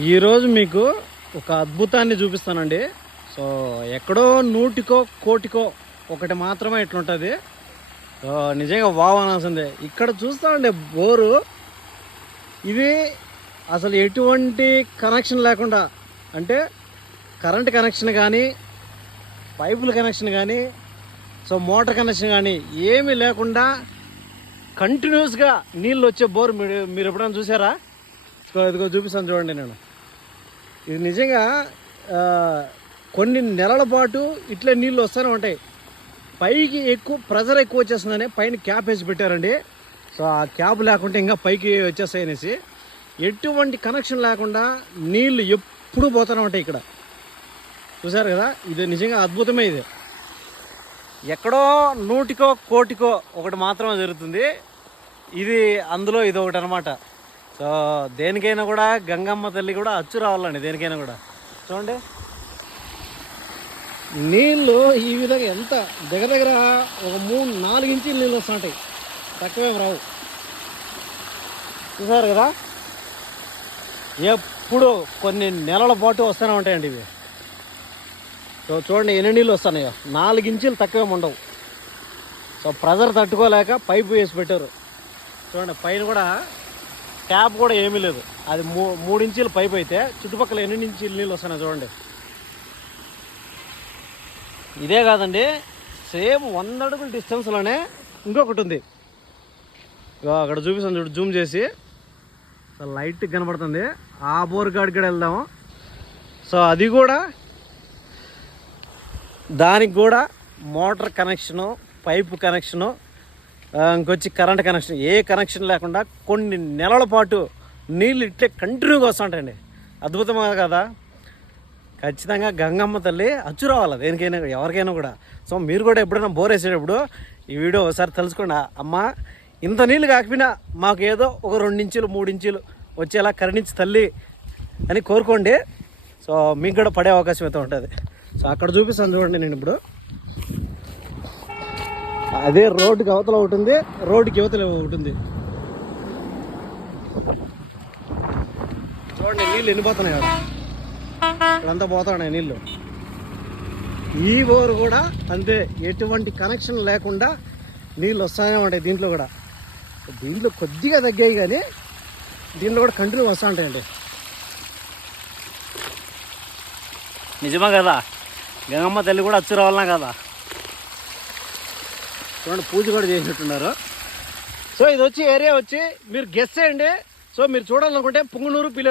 ఈరోజు మీకు ఒక అద్భుతాన్ని చూపిస్తానండి. సో ఎక్కడో నూటికో కోటికో ఒకటి మాత్రమే ఇట్లుంటుంది. సో నిజంగా వావ్ అనాల్సిందే. ఇక్కడ చూస్తామండి బోరు. ఇది అసలు ఎటువంటి కనెక్షన్ లేకుండా అంటే కరెంట్ కనెక్షన్ కానీ పైపుల కనెక్షన్ కానీ సో మోటార్ కనెక్షన్ కానీ ఏమీ లేకుండా కంటిన్యూస్గా నీళ్ళు వచ్చే బోర్ మీరు మీరు ఎప్పుడైనా చూసారా? సో ఇదిగో చూపిస్తాను చూడండి నేను. ఇది నిజంగా కొన్ని నెలల పాటు ఇట్లే నీళ్ళు వస్తూనే ఉంటాయి. పైకి ఎక్కువ ప్రెజర్ ఎక్కువ వచ్చేస్తుందని పైన క్యాప్ వేసి పెట్టారండి. సో ఆ క్యాప్ లేకుంటే ఇంకా పైకి వచ్చేస్తాయి అనేసి. ఎటువంటి కనెక్షన్ లేకుండా నీళ్ళు ఎప్పుడూ పోతూనే ఉంటాయి ఇక్కడ. చూసారు కదా? ఇది నిజంగా అద్భుతమే ఇది. ఎక్కడో నూటికో కోటికో ఒకటి మాత్రమే జరుగుతుంది. ఇది అందులో ఇది ఒకటి అనమాట సో దేనికైనా కూడా గంగమ్మ తల్లి కూడా అచ్చు రావాలండి దేనికైనా కూడా. చూడండి. నీళ్ళు ఈ విధంగా ఎంత దగ్గర దగ్గర ఒక మూడు నాలుగు ఇంచులు నీళ్ళు వస్తుంటాయి తక్కువేం రావు. చూసారు కదా? ఎప్పుడు కొన్ని నెలల పాటు వస్తూనే ఉంటాయండి ఇవి. సో చూడండి ఎన్ని నీళ్ళు వస్తున్నాయో. నాలుగు ఇంచులు తక్కువేం ఉండవు. సో ప్రెజర్ తట్టుకోలేక పైపు వేసి పెట్టారు. చూడండి పైన కూడా ట్యాప్ కూడా ఏమీ లేదు. అది మూ మూడు ఇంచీల పైప్ అయితే చుట్టుపక్కల ఎన్ని ఇంచీలు నీళ్ళు వస్తున్నాయి చూడండి. ఇదే కాదండి సేమ్ వంద అడుగుల డిస్టెన్స్లోనే ఇంకొకటి ఉంది. అక్కడ చూపిస్తాను చూడు జూమ్ చేసి. లైట్ కనబడుతుంది. ఆ బోర్ కాడికి కూడా వెళ్దాము. సో అది కూడా దానికి కూడా మోటార్ కనెక్షను పైపు కనెక్షను ఇంకొచ్చి కరెంట్ కనెక్షన్ ఏ కనెక్షన్ లేకుండా కొన్ని నెలల పాటు నీళ్ళు ఇట్లే కంటిన్యూగా వస్తుంటాయండి అద్భుతమే కదా? ఖచ్చితంగా గంగమ్మ తల్లి అచ్చు రావాలి దేనికైనా ఎవరికైనా కూడా. సో మీరు కూడా ఎప్పుడైనా బోర్ వేసేటప్పుడు ఈ వీడియో ఒకసారి తెలుసుకోండి. అమ్మ ఇంత నీళ్ళు కాకపోయినా మాకు ఏదో ఒక రెండు ఇంచులు మూడు ఇంచులు వచ్చేలా కరుణించి తల్లి అని కోరుకోండి. సో మీకు కూడా పడే అవకాశం అయితే ఉంటుంది. సో అక్కడ చూపిస్తాను చూడండి నేను ఇప్పుడు. అదే రోడ్డుకి అవతల ఒకటి ఉంది రోడ్డుకి యువతల ఒకటి ఉంది. చూడండి నీళ్ళు ఎండిపోతున్నాయి ఇక్కడంతా పోతున్నాయి నీళ్ళు. ఈ బోరు కూడా అంతే ఎటువంటి కనెక్షన్ లేకుండా నీళ్ళు వస్తానే ఉంటాయి దీంట్లో కూడా. దీంట్లో కొద్దిగా తగ్గాయి కానీ దీంట్లో కూడా కంటిన్యూ వస్తూ ఉంటాయండి. నిజమా కదా. గంగమ్మ తల్లి కూడా అచ్చు రావాలన్నా కదా. చూడండి పూజ కూడా చేసినట్టున్నారు. సో ఇది వచ్చి ఏరియా వచ్చి మీరు గెస్ చేయండి. సో మీరు చూడాలనుకుంటే పుంగనూరు పిల్లర్